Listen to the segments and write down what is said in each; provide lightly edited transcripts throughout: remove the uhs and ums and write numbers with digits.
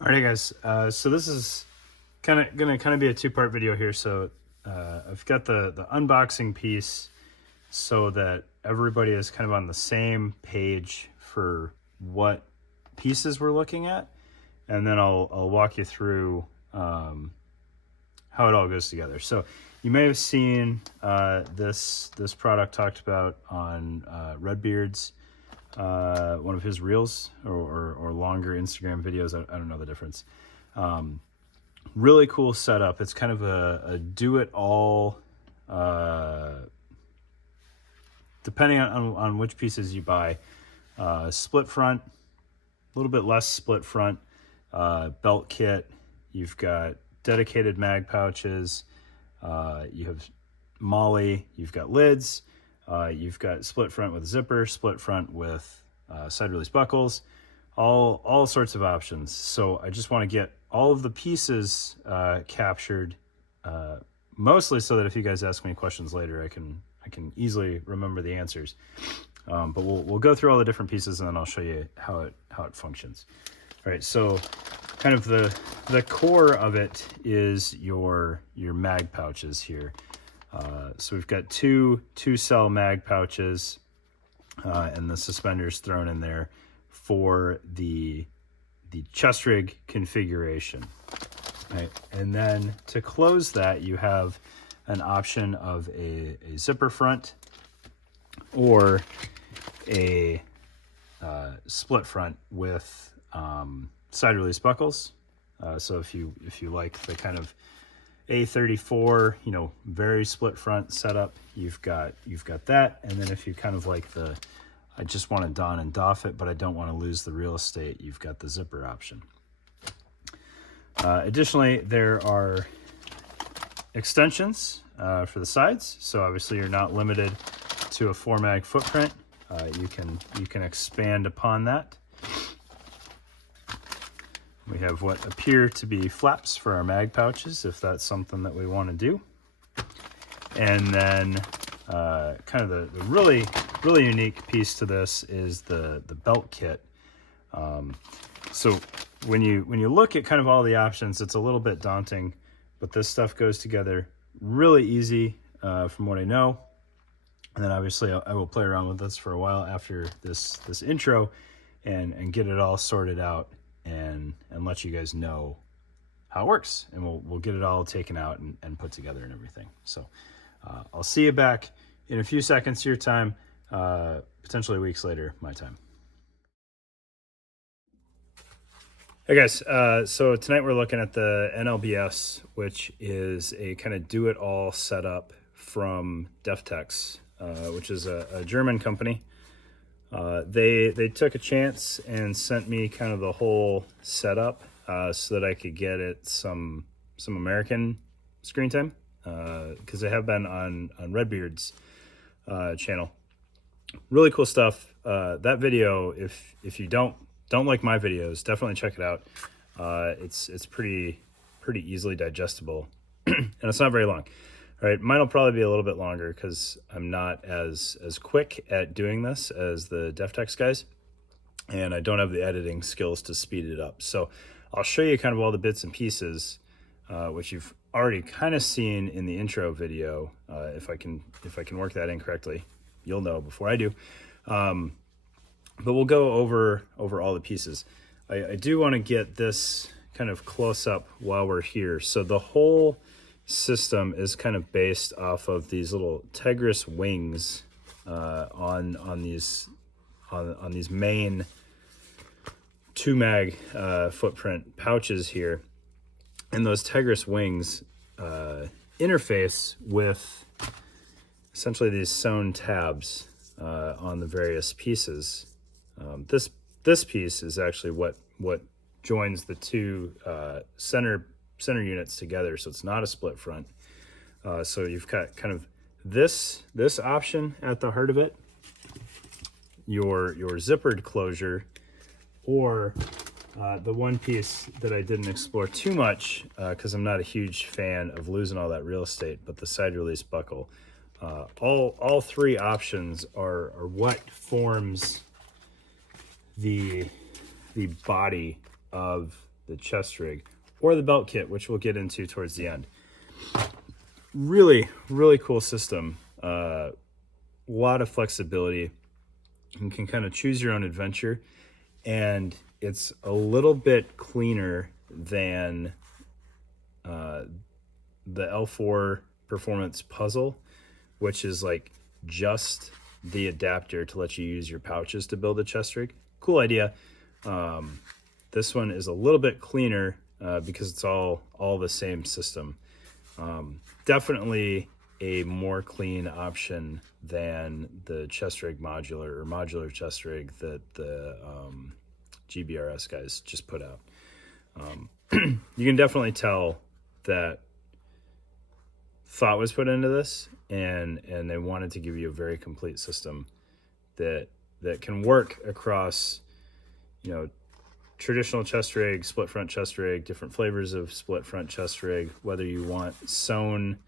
Alrighty guys, so this is gonna be a two-part video here. So I've got the unboxing piece so that everybody is kind of on the same page for what pieces we're looking at, and then I'll walk you through how it all goes together. So you may have seen this product talked about on Redbeard's one of his reels or longer Instagram videos. I don't know the difference. Really cool setup. It's kind of a do-it-all, depending on which pieces you buy. Split front, a little bit less split front, belt kit. You've got dedicated mag pouches. You have molly. You've got lids. You've got split front with zipper, split front with side release buckles, all sorts of options. So I just want to get all of the pieces captured, mostly so that if you guys ask me questions later, I can easily remember the answers. But we'll go through all the different pieces, and then I'll show you how it functions. All right, so kind of the core of it is your mag pouches here. So we've got two cell mag pouches and the suspenders thrown in there for the chest rig configuration. Right. And then to close that, you have an option of a zipper front or a split front with side release buckles. So if you like the kind of A34, very split front setup, you've got that. And then if you kind of like I just want to don and doff it, but I don't want to lose the real estate, you've got the zipper option. Additionally, there are extensions for the sides. So obviously you're not limited to a 4-mag footprint. You can expand upon that. We have what appear to be flaps for our mag pouches, if that's something that we want to do. And then kind of the really unique piece to this is the belt kit. So when you look at kind of all the options, it's a little bit daunting, but this stuff goes together really easy from what I know. And then obviously I will play around with this for a while after this intro and get it all sorted out and let you guys know how it works, and we'll get it all taken out and put together and everything. So I'll see you back in a few seconds, your time, potentially weeks later, my time. Hey guys, so tonight we're looking at the NLBS, which is a kind of do-it-all setup from Deftex, which is a German company. They took a chance and sent me kind of the whole setup so that I could get it some American screen time, because they have been on Redbeard's channel. Really cool stuff. That video, if you don't like my videos, definitely check it out. It's pretty easily digestible, and it's not very long. All right, mine will probably be a little bit longer because I'm not as quick at doing this as the Deftex guys, and I don't have the editing skills to speed it up. So I'll show you kind of all the bits and pieces, which you've already kind of seen in the intro video. If I can work that in correctly, you'll know before I do. But we'll go over all the pieces. I do want to get this kind of close up while we're here. So the whole system is kind of based off of these little Tegris wings on these main 2-mag footprint pouches here, and those Tegris wings interface with essentially these sewn tabs on the various pieces. This piece is actually what joins the two center units together, so it's not a split front. So you've got kind of this option at the heart of it, your zippered closure, or the one piece that I didn't explore too much because I'm not a huge fan of losing all that real estate, but the side release buckle. All three options are what forms the body of chest rig or the belt kit, which we'll get into towards the end. Really, really cool system. A lot of flexibility. You can kind of choose your own adventure, and it's a little bit cleaner than the L4 Performance Puzzle, which is like just the adapter to let you use your pouches to build a chest rig. Cool idea. This one is a little bit cleaner because it's all the same system. Definitely a more clean option than the chest rig modular chest rig that the GBRS guys just put out. You can definitely tell that thought was put into this, and they wanted to give you a very complete system that can work across, you know, traditional chest rig, split front chest rig, different flavors of split front chest rig, whether you want sewn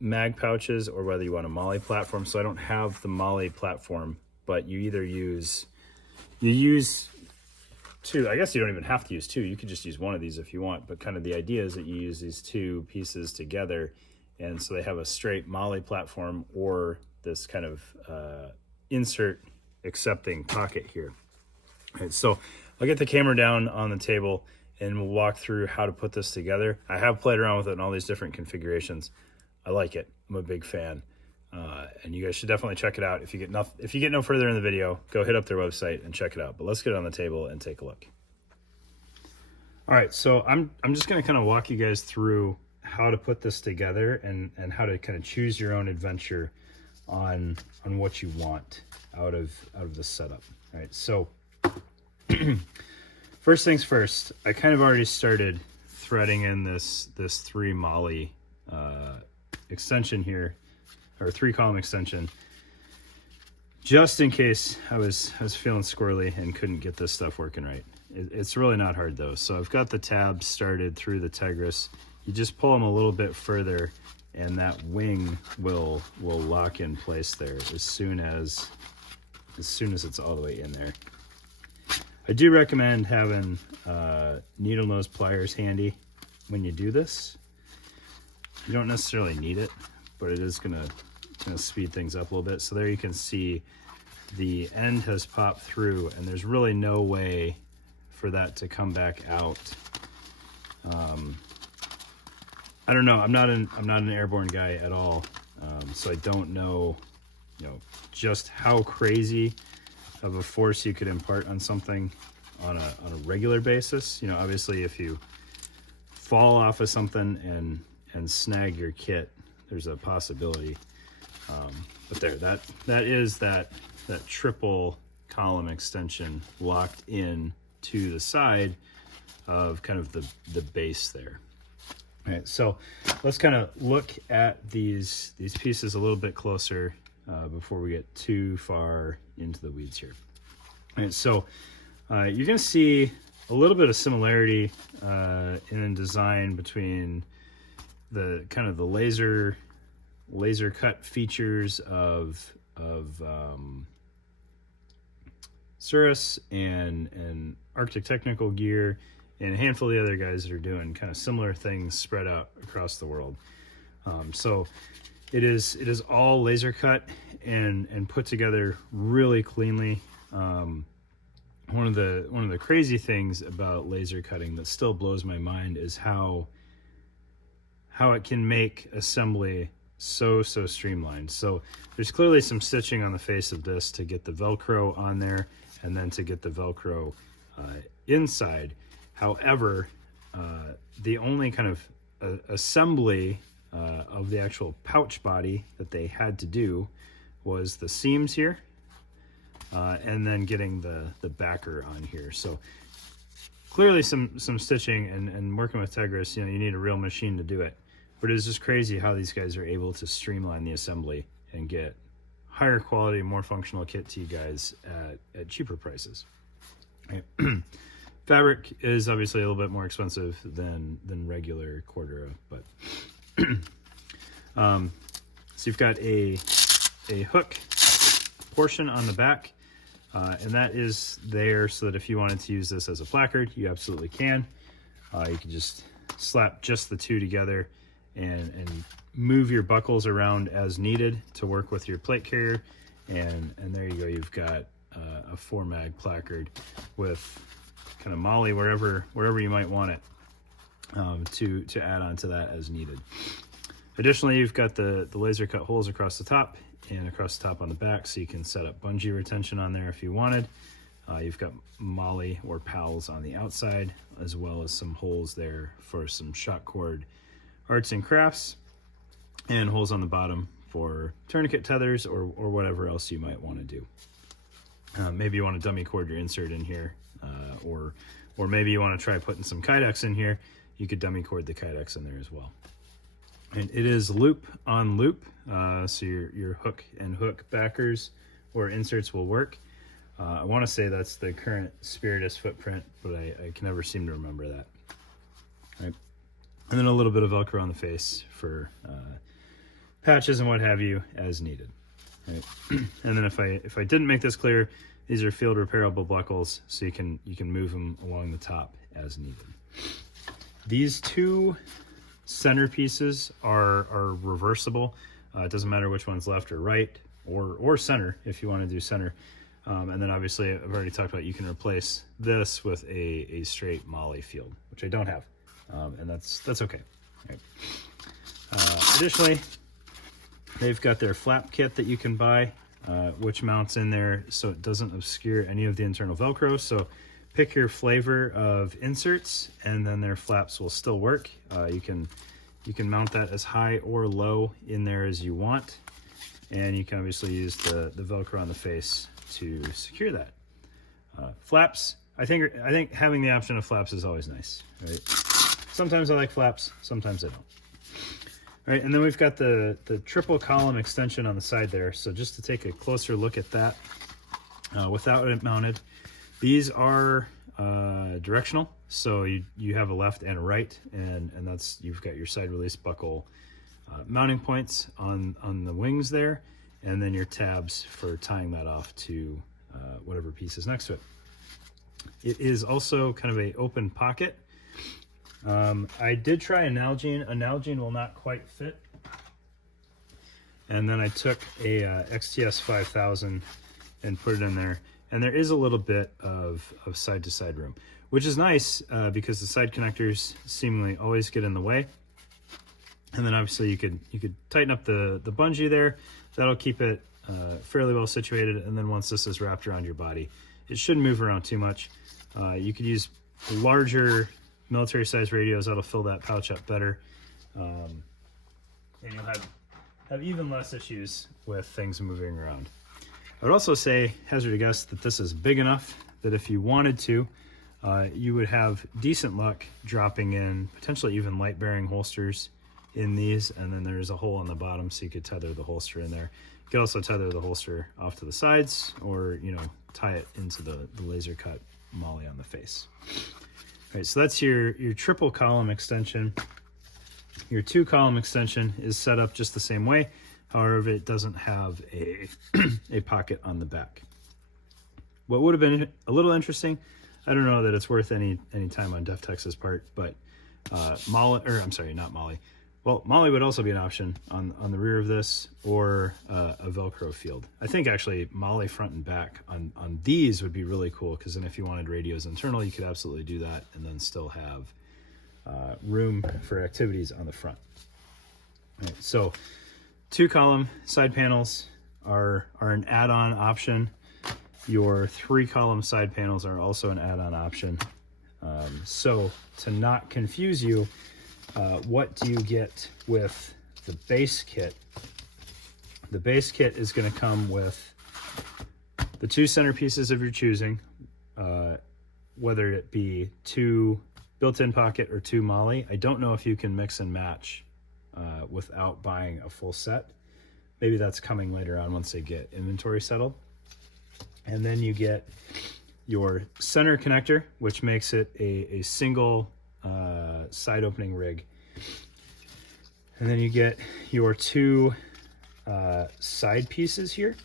mag pouches or whether you want a MOLLE platform. So I don't have the MOLLE platform, but you use two. I guess you don't even have to use two. You could just use one of these if you want, but kind of the idea is that you use these two pieces together, and so they have a straight MOLLE platform or this kind of insert accepting pocket here. All right, so I'll get the camera down on the table and we'll walk through how to put this together. I have played around with it in all these different configurations. I like it. I'm a big fan. And you guys should definitely check it out. If you get no further in the video, go hit up their website and check it out. But let's get it on the table and take a look. All right, so I'm just going to kind of walk you guys through how to put this together and how to kind of choose your own adventure on what you want out of the setup. All right, so first things first, I kind of already started threading in this 3 MOLLE extension here, or 3-column extension, just in case I was feeling squirrely and couldn't get this stuff working right. It's really not hard though. So I've got the tabs started through the Tegris. You just pull them a little bit further and that wing will lock in place there as soon as it's all the way in there. I do recommend having needle nose pliers handy when you do this. You don't necessarily need it, but it is gonna speed things up a little bit. So there you can see the end has popped through, and there's really no way for that to come back out. I don't know. I'm not an airborne guy at all, so I don't know, just how crazy of a force you could impart on something on a regular basis. Obviously, if you fall off of something and snag your kit, there's a possibility. But there, that is that triple column extension locked in to the side of kind of the base there. All right, so let's kind of look at these pieces a little bit closer before we get too far into the weeds here. All right, so you're going to see a little bit of similarity in design between the kind of the laser cut features of Cirrus and Arctic Technical Gear and a handful of the other guys that are doing kind of similar things spread out across the world. So it is all laser cut and put together really cleanly. One of the crazy things about laser cutting that still blows my mind is how it can make assembly so streamlined. So there's clearly some stitching on the face of this to get the Velcro on there and then to get the Velcro inside. However, the only kind of assembly of the actual pouch body that they had to do was the seams here and then getting the backer on here. So clearly some stitching and working with Tegris, you need a real machine to do it. But it's just crazy how these guys are able to streamline the assembly and get higher quality, more functional kit to you guys at cheaper prices. Right. Fabric is obviously a little bit more expensive than regular Cordura, but so you've got a hook portion on the back. And that is there so that if you wanted to use this as a placard, you absolutely can. You can just slap just the two together and move your buckles around as needed to work with your plate carrier. And there you go, you've got a 4-mag placard with kind of MOLLE wherever you might want it, to add on to that as needed. Additionally, you've got the laser cut holes across the top and across the top on the back, so you can set up bungee retention on there if you wanted. You've got MOLLE or PALs on the outside, as well as some holes there for some shock cord arts and crafts, and holes on the bottom for tourniquet tethers or whatever else you might want to do. Maybe you want to dummy cord your insert in here, or maybe you want to try putting some Kydex in here. You could dummy cord the Kydex in there as well. And it is loop on loop, so your hook and hook backers or inserts will work. I want to say that's the current Spiritus footprint, but I can never seem to remember that. All right. And then a little bit of Velcro on the face for patches and what have you as needed. Right. And then if I didn't make this clear, these are field repairable buckles, so you can move them along the top as needed. These two center pieces are reversible. It doesn't matter which one's left or right, or center if you want to do center. And then obviously I've already talked about you can replace this with a straight MOLLE field, which I don't have, and that's okay. Right. Additionally, they've got their flap kit that you can buy, which mounts in there so it doesn't obscure any of the internal Velcro. So pick your flavor of inserts, and then their flaps will still work. You can mount that as high or low in there as you want, and you can obviously use the Velcro on the face to secure that. Flaps, I think having the option of flaps is always nice, right? Sometimes I like flaps, sometimes I don't. All right, and then we've got the triple column extension on the side there. So just to take a closer look at that, without it mounted, these are directional. So you have a left and a right, and that's, you've got your side release buckle mounting points on the wings there, and then your tabs for tying that off to whatever piece is next to it. It is also kind of a open pocket. I did try a Nalgene. A Nalgene will not quite fit. And then I took a XTS 5000 and put it in there. And there is a little bit of side-to-side room, which is nice because the side connectors seemingly always get in the way. And then obviously you could tighten up the bungee there. That'll keep it fairly well situated. And then once this is wrapped around your body, it shouldn't move around too much. You could use larger military size radios. That'll fill that pouch up better. And you'll have even less issues with things moving around. I would also say, hazard a guess, that this is big enough that if you wanted to, you would have decent luck dropping in potentially even light bearing holsters in these, and then there's a hole on the bottom so you could tether the holster in there. You could also tether the holster off to the sides, or tie it into the laser cut MOLLE on the face. All right, so that's your triple column extension. Your 2-column extension is set up just the same way. However, it doesn't have a pocket on the back. What would have been a little interesting, I don't know that it's worth any time on Deftex's part, but MOLLE would also be an option on the rear of this, or a Velcro field. I think actually MOLLE front and back on these would be really cool, because then if you wanted radios internal, you could absolutely do that and then still have room for activities on the front. All right, so 2-column side panels are an add-on option. Your 3-column side panels are also an add-on option. So to not confuse you, what do you get with the base kit? The base kit is going to come with the 2 centerpieces of your choosing, whether it be 2 built-in pocket or 2 MOLLE. I don't know if you can mix and match without buying a full set. Maybe that's coming later on once they get inventory settled. And then you get your center connector, which makes it a single side opening rig. And then you get your 2 side pieces here.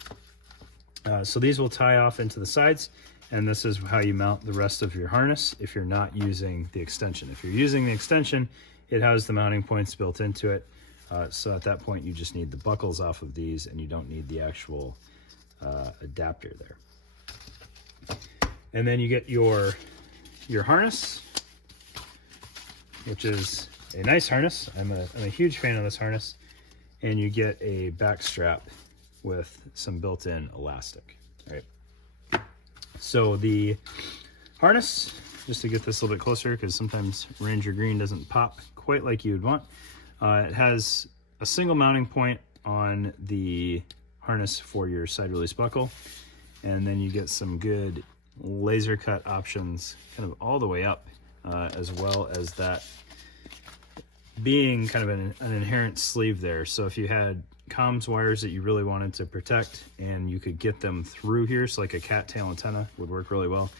So these will tie off into the sides, and this is how you mount the rest of your harness if you're not using the extension. If you're using the extension, it has the mounting points built into it. So at that point, you just need the buckles off of these, and you don't need the actual adapter there. And then you get your harness, which is a nice harness. I'm a huge fan of this harness. And you get a back strap with some built-in elastic, right? So the harness, just to get this a little bit closer, because sometimes Ranger Green doesn't pop quite like you'd want. It has a single mounting point on the harness for your side release buckle, and then you get some good laser cut options kind of all the way up, as well as that being kind of an inherent sleeve there. So if you had comms wires that you really wanted to protect and you could get them through here, so like a cattail antenna would work really well,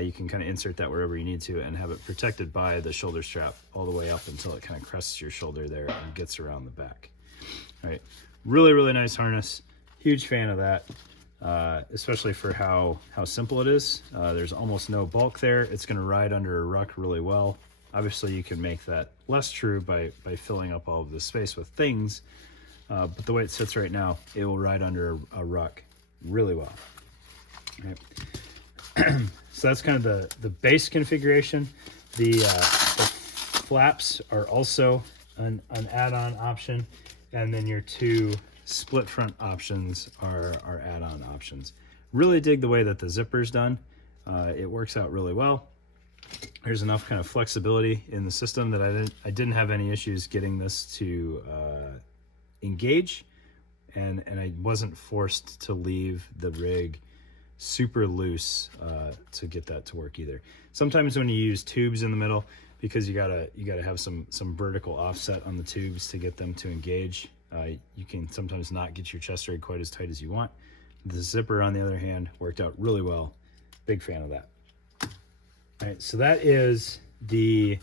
you can kind of insert that wherever you need to and have it protected by the shoulder strap all the way up until it kind of crests your shoulder there and gets around the back. All right, really nice harness. Huge fan of that, especially for how simple it is. There's almost no bulk there. It's going to ride under a ruck really well. Obviously you can make that less true by filling up all of the space with things, but the way it sits right now, it will ride under a ruck really well. All right. So that's kind of the base configuration. The flaps are also an add-on option, and then your two split front options are add-on options. Really dig the way that the zipper's done. It works out really well. There's enough kind of flexibility in the system that I didn't have any issues getting this to engage, and I wasn't forced to leave the rig super loose to get that to work either. Sometimes when you use tubes in the middle, because you gotta have some vertical offset on the tubes to get them to engage, you can sometimes not get your chest rig quite as tight as you want. The zipper, on the other hand, worked out really well. Big fan of that. All right, so that is the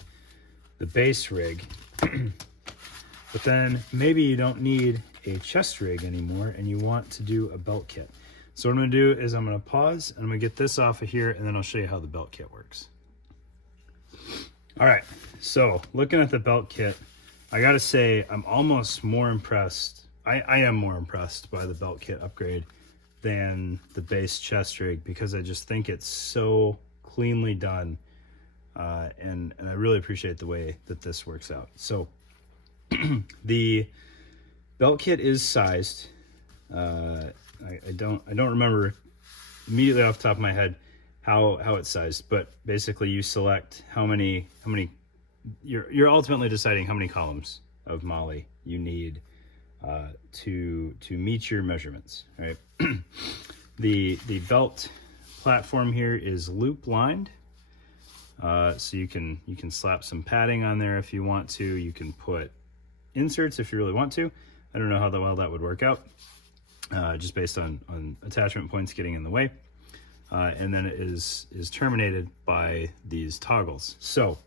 base rig. But then maybe you don't need a chest rig anymore and you want to do a belt kit. So what I'm gonna do is I'm gonna pause and I'm gonna get this off of here, and then I'll show you how the belt kit works. All right, so looking at the belt kit, I gotta say I'm almost more impressed. I am more impressed by the belt kit upgrade than the base chest rig, because I just think it's so cleanly done, and I really appreciate the way that this works out. So the belt kit is sized. I don't remember immediately off the top of my head how it's sized, but basically you select how many you're ultimately deciding how many columns of MOLLE you need to meet your measurements. Right? The belt platform here is loop lined, so you can slap some padding on there if you want to. You can put inserts if you really want to. I don't know how well that would work out, just based on attachment points getting in the way. And then it is terminated by these toggles. So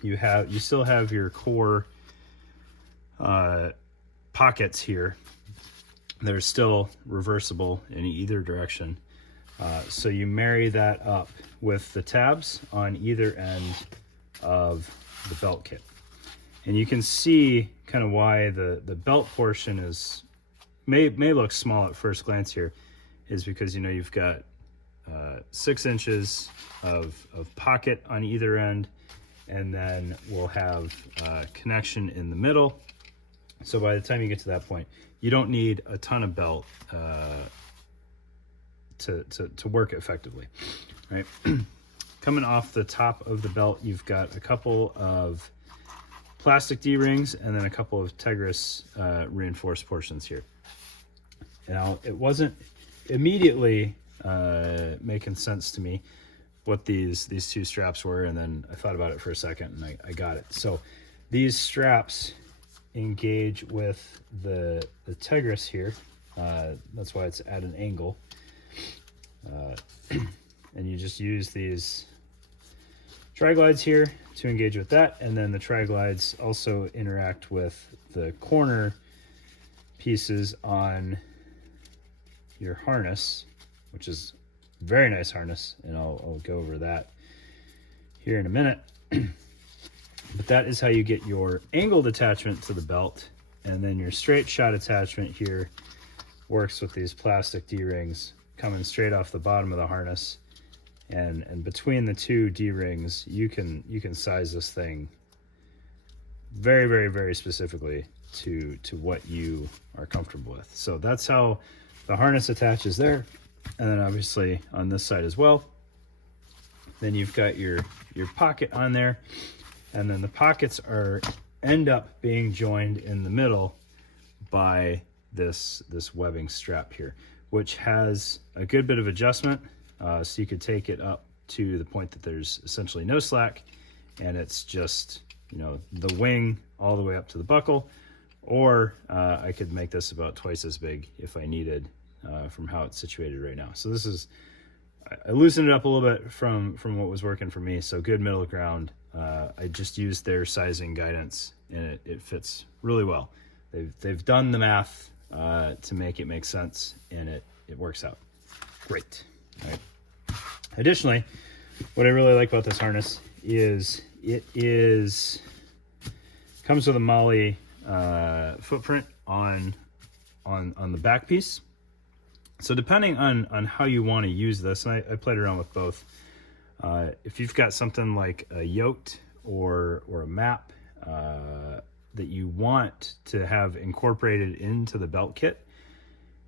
you still have your core pockets here. They're still reversible in either direction. So you marry that up with the tabs on either end of the belt kit. And you can see kind of why the belt portion may look small at first glance here, is because you've got 6 inches of pocket on either end, and then we'll have connection in the middle. So by the time you get to that point, you don't need a ton of belt to work effectively, right? Coming off the top of the belt, you've got a couple of plastic D-rings and then a couple of Tegris reinforced portions here. Now, it wasn't immediately making sense to me what these two straps were, and then I thought about it for a second and I got it. So these straps engage with the Tegris here. That's why it's at an angle. And you just use these tri-glides here to engage with that, and then the tri-glides also interact with the corner pieces on your harness which is very nice harness, and I'll go over that here in a minute. But that is how you get your angled attachment to the belt, and then your straight shot attachment here works with these plastic D-rings coming straight off the bottom of the harness, and between the two D-rings you can size this thing very, very, very specifically to what you are comfortable with. So that's how the harness attaches there. And then obviously on this side as well, then you've got your pocket on there, and then the pockets end up being joined in the middle by this webbing strap here, which has a good bit of adjustment. So you could take it up to the point that there's essentially no slack, and it's just, you know, the wing all the way up to the buckle, or I could make this about twice as big if I needed, from how it's situated right now. So this is, I loosened it up a little bit from what was working for me, so good middle ground. I just used their sizing guidance, and it fits really well. They've done the math to make it make sense, and it works out great. All right. Additionally, what I really like about this harness is comes with a MOLLE footprint on the back piece. So depending on how you want to use this, and I played around with both. If you've got something like a yoke or a map that you want to have incorporated into the belt kit,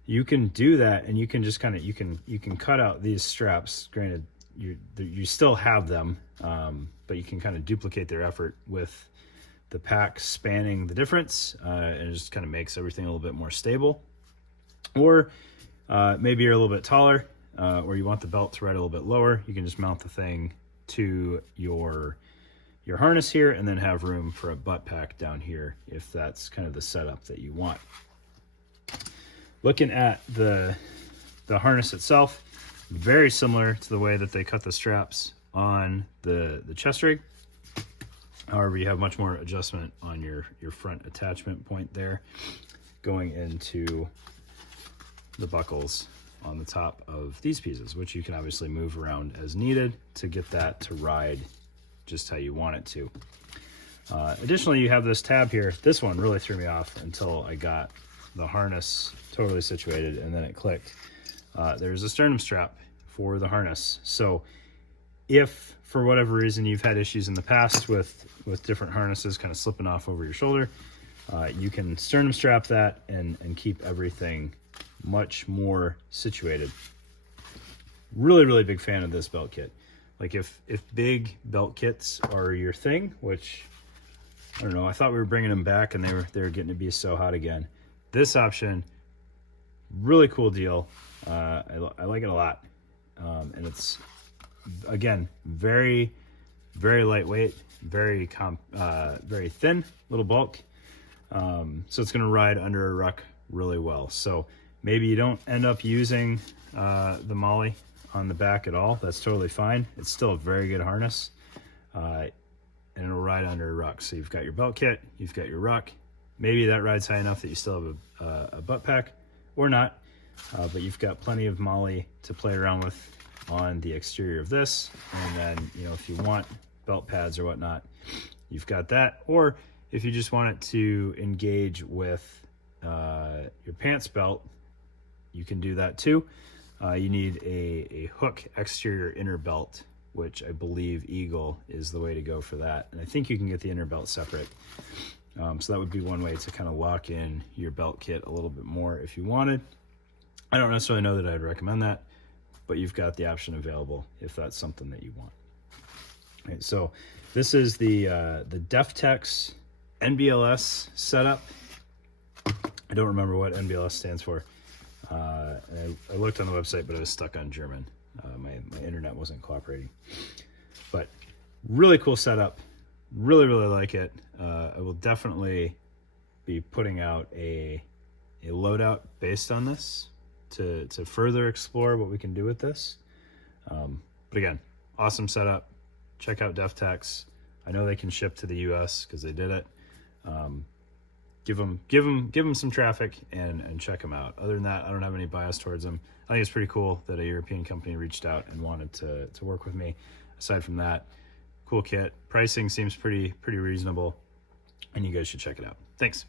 you can do that, and you can just kind of you can cut out these straps. Granted, you still have them, but you can kind of duplicate their effort with the pack spanning the difference, and it just kind of makes everything a little bit more stable. Or maybe you're a little bit taller, or you want the belt to ride a little bit lower, you can just mount the thing to your harness here, and then have room for a butt pack down here if that's kind of the setup that you want. Looking at the harness itself, very similar to the way that they cut the straps on the chest rig. However, you have much more adjustment on your front attachment point there, going into the buckles on the top of these pieces, which you can obviously move around as needed to get that to ride just how you want it to. Additionally, you have this tab here. This one really threw me off until I got the harness totally situated, and then it clicked. There's a sternum strap for the harness. So if for whatever reason you've had issues in the past with different harnesses kind of slipping off over your shoulder, you can sternum strap that and keep everything much more situated. Really, really big fan of this belt kit. Like if big belt kits are your thing, which I don't know, I thought we were bringing them back and they were getting to be so hot again. This option, really cool deal. I like it a lot, and it's again very, very lightweight, very thin, little bulk. So it's going to ride under a ruck really well. So maybe you don't end up using the MOLLE on the back at all. That's totally fine. It's still a very good harness, and it'll ride under a ruck. So you've got your belt kit, you've got your ruck. Maybe that rides high enough that you still have a butt pack, or not, but you've got plenty of MOLLE to play around with on the exterior of this. And then, you know, if you want belt pads or whatnot, you've got that. Or if you just want it to engage with your pants belt, you can do that too. You need a hook exterior inner belt, which I believe Eagle is the way to go for that. And I think you can get the inner belt separate. So that would be one way to kind of lock in your belt kit a little bit more if you wanted. I don't necessarily know that I'd recommend that, but you've got the option available if that's something that you want. All right, so this is the Deftex NBLS setup. I don't remember what NBLS stands for. I looked on the website, but I was stuck on German. My internet wasn't cooperating. But really cool setup. Really, really like it. I will definitely be putting out a loadout based on this to further explore what we can do with this. But again, awesome setup. Check out Deftex. I know they can ship to the US because they did it. give them some traffic and check them out. Other than that, I don't have any bias towards them. I think it's pretty cool that a European company reached out and wanted to work with me. Aside from that, cool kit. Pricing seems pretty reasonable, and you guys should check it out. Thanks.